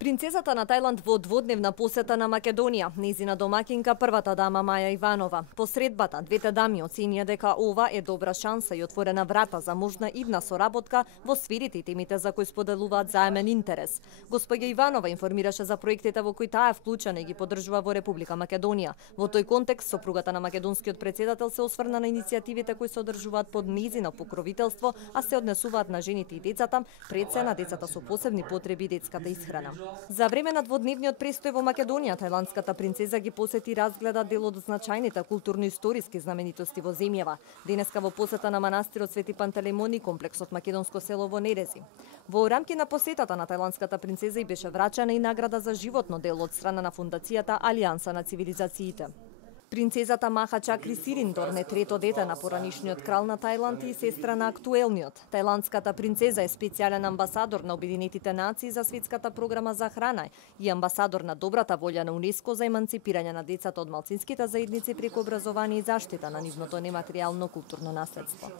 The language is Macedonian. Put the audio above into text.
Принцезата на Тајланд во дводневна посета на Македонија, нејзина домакинка првата дама Маја Иванова. По средбата, двете дами оценија дека ова е добра шанса и отворена врата за можна идна соработка во сферите и темите за кои споделуваат заемен интерес. Господја Иванова информираше за проектите во кои таа е вклучена и ги поддржува во Република Македонија. Во тој контекст, сопругата на македонскиот претседател се осврна на иницијативите кои се одржуваат под нејзино покровителство, а се однесуваат на жените и децата, пред се на децата со посебни потреби и детската исхрана. За време на дводневниот престој во Македонија, тајландската принцеза ги посети и разгледа дел од значајните културно-историски знаменитости во земјава. Денеска во посета на манастирот Свети Пантелеймон и комплексот Македонско село во Нерези. Во рамки на посетата на тајландската принцеза и беше врачена и награда за животно дело од страна на фундацијата Алијанса на цивилизациите. Принцезата Маха Чакри Сириндорн е трето дете на поранишниот крал на Тајланд и сестра на актуелниот. Тајландската принцеза е специјален амбасадор на Обединетите нации за светската програма за храна и амбасадор на добрата волја на УНЕСКО за еманципирање на децата од малцинските заедници преку образование и заштита на нивното нематеријално културно наследство.